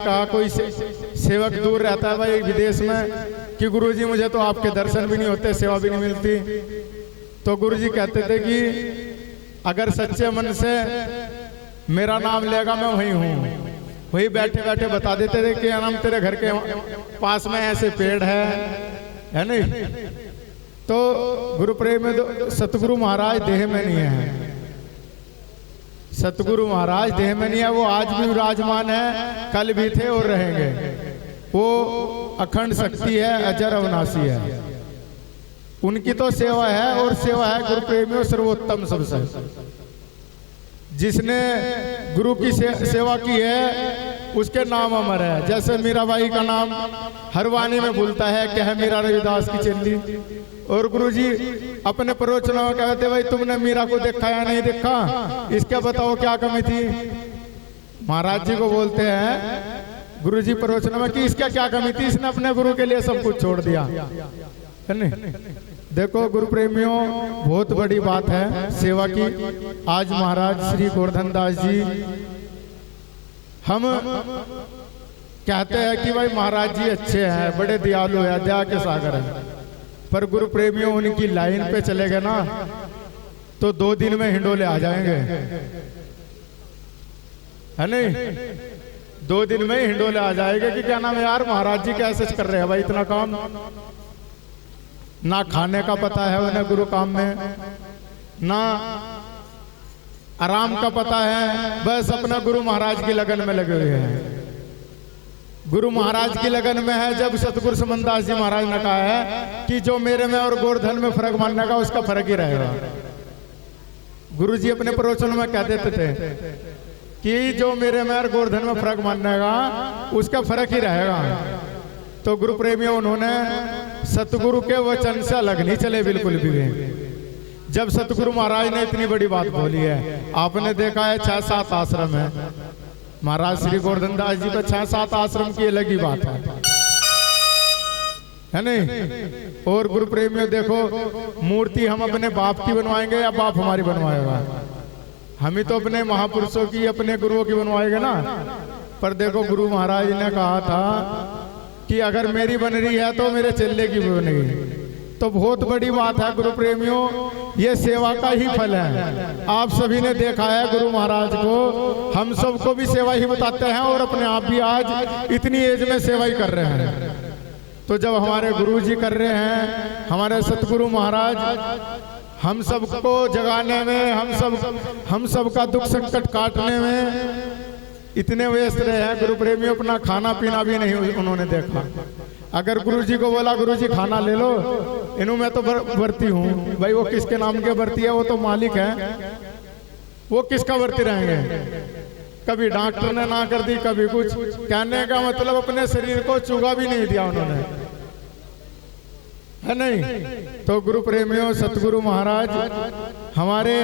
कहा कोई सेवक दूर रहता है भाई विदेश में कि गुरुजी मुझे तो आपके दर्शन भी नहीं होते, सेवा भी नहीं मिलती। तो गुरुजी कहते थे कि अगर सच्चे मन से मेरा नाम लेगा मैं वहीं हूँ। वही बैठे बैठे बता देते थे कि नाम तेरे घर के पास में ऐसे पेड़ है नहीं। तो गुरु प्रेम में सतगुरु महाराज देह में नहीं है, सतगुरु महाराज देह में नहीं है, वो आज भी विराजमान है, कल भी थे और रहेंगे। वो अखंड शक्ति है, अजर अविनाशी है। उनकी तो सेवा है और सेवा है गुरु प्रेमियों सर्वोत्तम सबसे। जिसने गुरु की सेवा की है उसके नाम अमर है। जैसे मीराबाई का नाम हर वाणी में बोलता है कि है मीरा रविदास की चेली। और गुरुजी अपने प्रवचनों में कहते भाई तुमने मीरा को देखा या नहीं देखा, इसके बताओ क्या कमी थी। महाराज जी को बोलते हैं गुरुजी प्रवचनों में कि इसका क्या कमी थी, इसने अपने गुरु के लिए सब कुछ छोड़ दिया है नहीं। देखो गुरु प्रेमियों बहुत बड़ी बात है सेवा की। आज महाराज श्री गोवर्धन दास जी हम कहते हैं कि भाई महाराज जी अच्छे हैं, बड़े दयालु है, दया के सागर है। पर गुरु प्रेमियों उनकी लाइन पे चले गए ना तो 2 दिन में हिंडोले आ जाएंगे है नहीं। 2 दिन में हिंडोले आ जाएंगे कि क्या नाम है यार महाराज जी कैसे कर रहे हैं भाई इतना काम। ना खाने का पता है उन्हें गुरु काम में, ना आराम का पता है, बस अपना गुरु महाराज की लगन में लगे हुए हैं। गुरु महाराज की लगन में है। जब सतगुरु समनदास जी महाराज ने कहा है कि जो मेरे में और गोवर्धन में फर्क मानने का उसका फर्क ही रहेगा। गुरु जी अपने प्रवचन में कह देते थे कि जो मेरे में और गोवर्धन में फर्क मानने का उसका फर्क ही रहेगा। तो गुरु प्रेमियों उन्होंने सतगुरु के वचन से अलग नहीं चले बिल्कुल भी। जब सतगुरु महाराज ने इतनी बड़ी बात बोली है, आपने देखा है 6-7 आश्रम है। महाराज श्री गोवर्धन दास जी का 6-7 आश्रम की अलग ही बात है नहीं। और गुरु प्रेमियों देखो मूर्ति हम अपने बाप की बनवाएंगे या बाप हमारी बनवाएगा। हम ही तो अपने महापुरुषों की अपने गुरुओं की बनवाएंगे ना। पर देखो गुरु महाराज ने कहा था कि अगर मेरी बन रही है तो मेरे चेले की भी बनेगी। तो बहुत बड़ी बात है गुरु प्रेमियों, ये सेवा का ही फल है। आप सभी ने देखा है गुरु महाराज को, हम सबको भी सेवा ही बताते हैं और अपने आप भी आज इतनी एज में सेवा ही कर रहे हैं। तो जब हमारे गुरु जी कर रहे हैं, हमारे सतगुरु महाराज हम सबको जगाने में, हम सब का दुख संकट काटने में इतने व्यस्त रहे हैं। गुरु प्रेमियों अपना खाना पीना भी नहीं उन्होंने देखा। अगर गुरु जी को बोला गुरु जी खाना ले लो, इन्हों मैं तो वर्ती हूँ भाई, वो किसके नाम के वर्ती है, वो तो मालिक है, वो किसका वर्ती रहेंगे। कभी डॉक्टर ने ना कर दी, कभी कुछ। कहने का मतलब अपने शरीर को चुगा भी नहीं दिया उन्होंने है नहीं। तो गुरु प्रेमियों सतगुरु महाराज हमारे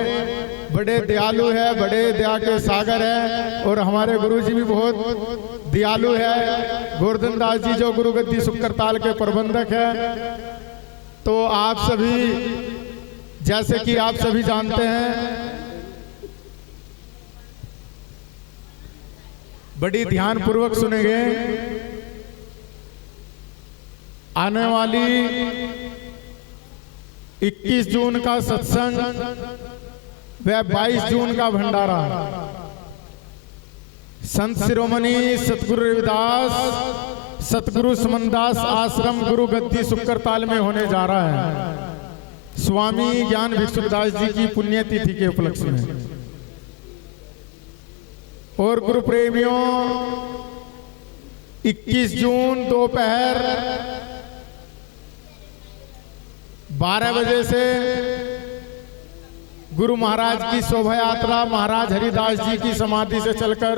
बड़े दयालु है, बड़े दया के सागर है। और हमारे गुरु जी भी बहुत दयालु है। गोवर्धन दास जी जो गुरु गद्दी सुक्करताल के प्रबंधक है। तो आप सभी जैसे कि आप सभी जानते हैं, बड़ी ध्यान पूर्वक सुनेंगे। आने वाली 21 जून का सत्संग व 22 जून का भंडारा संत शिरोमणि सतगुरु रविदास सतगुरु समनदास आश्रम गुरु गद्दी सुक्करताल में होने जा रहा है। स्वामी ज्ञान भिक्षुकदास जी की पुण्यतिथि के उपलक्ष्य में। और गुरु प्रेमियों 21 जून दोपहर 12 बजे से गुरु महाराज की शोभा यात्रा महाराज हरिदास जी की समाधि से चलकर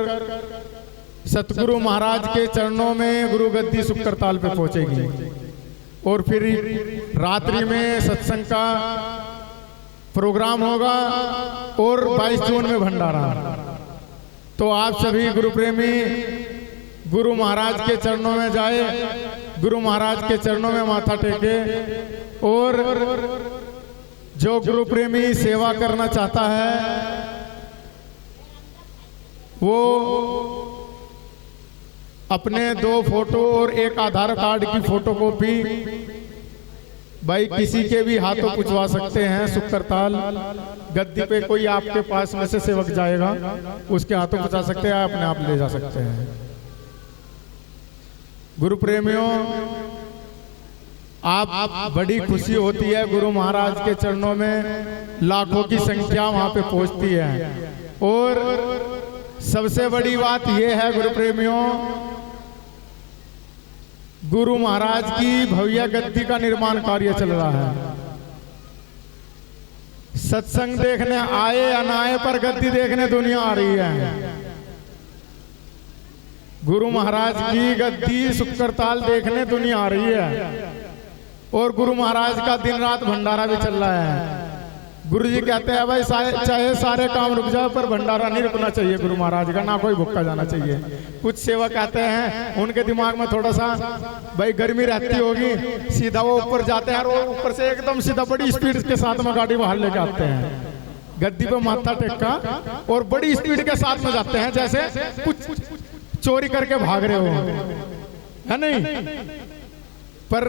सतगुरु महाराज के चरणों में गुरु गद्दी सुक्करताल पे पहुंचेगी। और फिर रात्रि में सत्संग का प्रोग्राम होगा और 22 जून में भंडारा। तो आप सभी गुरु प्रेमी गुरु महाराज के चरणों में जाए, गुरु महाराज के चरणों में माथा टेके। और जो गुरु प्रेमी सेवा करना चाहता है वो अपने 2 फोटो और एक आधार कार्ड की फोटोकॉपी भाई किसी के भी हाथों पूछवा सकते हैं। शुक्रताल गद्दी पे कोई आपके पास में से सेवक जाएगा, उसके हाथों पूछा सकते हैं, अपने आप ले जा सकते हैं। गुरु प्रेमियों, आप बड़ी खुशी होती है गुरु महाराज के चरणों में लाखों की संख्या वहां पे पहुंचती है। और सबसे बड़ी बात यह है गुरु प्रेमियों, गुरु महाराज की भव्य गद्दी का निर्माण कार्य चल रहा है। सत्संग देखने आए या ना आए पर गद्दी देखने दुनिया आ रही है। गुरु महाराज की गद्दी शुक्रताल देखने दुनिया आ रही है। और गुरु महाराज का दिन रात भंडारा भी चल रहा है। गुरु जी कहते हैं भाई चाहे सारे काम रुक जाए पर भंडारा नहीं रुकना चाहिए गुरु महाराज का, ना कोई भूखा जाना चाहिए। कुछ सेवक कहते हैं उनके दिमाग में थोड़ा सा भाई गर्मी रहती होगी, सीधा वो ऊपर जाते हैं और ऊपर से एकदम सीधा बड़ी स्पीड के साथ में गाड़ी बाहर लेके आते हैं, गद्दी पे माथा टेका और बड़ी स्पीड के साथ में जाते हैं जैसे कुछ चोरी करके भाग रहे हो, है नहीं। पर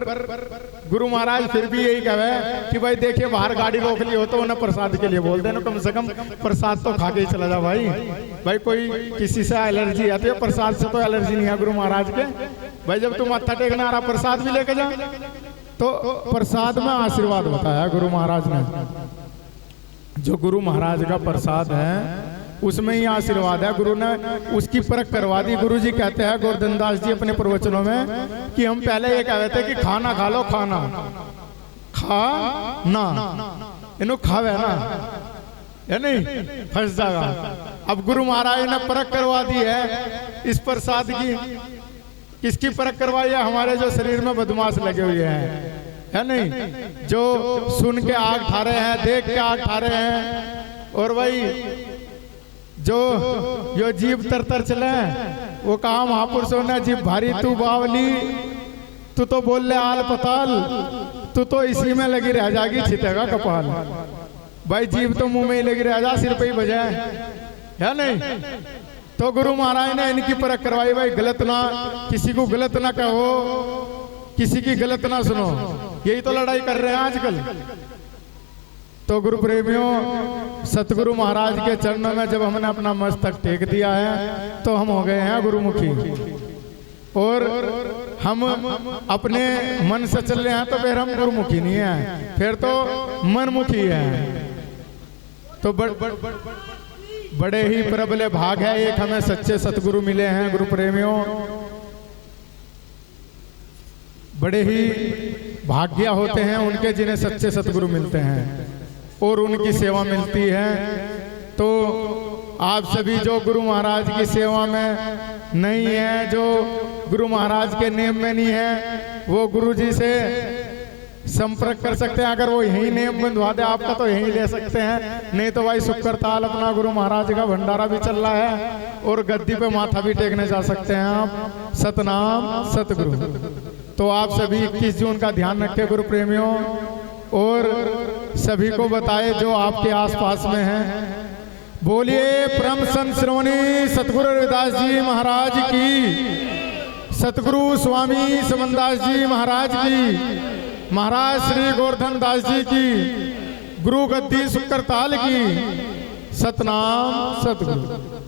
गुरु महाराज फिर भी यही कहे कि भाई देखिए बाहर गाड़ी रोक ली हो तो उन्हें प्रसाद के लिए बोल देना, कम से कम प्रसाद तो खा के ही चला जा भाई। भाई कोई किसी से एलर्जी आती है, प्रसाद से तो एलर्जी नहीं है गुरु महाराज के। भाई जब तू माथा टेकने आ रहा प्रसाद भी लेके जा, तो प्रसाद में आशीर्वाद होता है गुरु महाराज ने। जो गुरु महाराज का प्रसाद है उसमें ही आशीर्वाद है। गुरु ने उसकी परख करवा दी। गुरु जी कहते हैं गोवर्धन दास जी अपने प्रवचनों में कि हम पहले ये कहते थे कि खाना खा लो, खाना खा ना इन्हों खावे ना, है नहीं, फंस जाएगा। अब गुरु महाराज ने परख करवा दी है इस प्रसाद की। किसकी परख करवाई है? हमारे जो शरीर में बदमाश लगे हुए हैं, है नहीं, जो सुन के आग ठारे हैं, देख के आग ठारे हैं, और भाई जो यो जीव तर तर चले वो कहा महापुरुषों ने, जीव भारी तू बावली, तू तो बोल ले आल पताल, तू तो इसी में लगी रह जाएगी छितेगा कपाल। भाई जीव तो मुंह में ही लगी रह जा, सिर पे ही बजाए, है नहीं। तो गुरु महाराज ने इनकी परख करवाई। भाई गलत ना, किसी को गलत ना कहो, किसी की गलत ना सुनो, यही तो लड़ाई कर रहे हैं आजकल। तो गुरु प्रेमियों, सतगुरु महाराज के चरणों में जब हमने अपना मस्तक टेक दिया है तो हम हो गए हैं गुरुमुखी। और हम अपने मन से चल रहे हैं तो फिर हम गुरुमुखी नहीं है, फिर तो मनमुखी है। तो बड़े ही प्रबल भाग है, एक हमें सच्चे सतगुरु मिले हैं गुरु प्रेमियों। बड़े ही भाग्य होते हैं उनके जिन्हें सच्चे सतगुरु मिलते हैं और उनकी सेवा मिलती है। तो आप सभी जो गुरु महाराज की सेवा में नहीं है, जो गुरु महाराज के नियम में नहीं है, वो गुरु जी से संपर्क कर सकते हैं। अगर वो यही नियम बंधवा दे आपका तो यही ले सकते हैं, नहीं तो भाई शुक्रताल अपना गुरु महाराज का भंडारा भी चल रहा है और गद्दी पे माथा भी टेकने जा सकते हैं आप। सतनाम सतगुरु। तो आप सभी 21 जून का ध्यान रखें गुरु प्रेमियों, और सभी को बताए जो आपके आसपास में हैं। बोलिए परम संत श्रोमणी सतगुरु रविदास जी महाराज की, सतगुरु स्वामी समनदास जी महाराज की, महाराज श्री गोवर्धन दास जी की, गुरु गद्दी शुक्रताल की। सतनाम सतगुरु।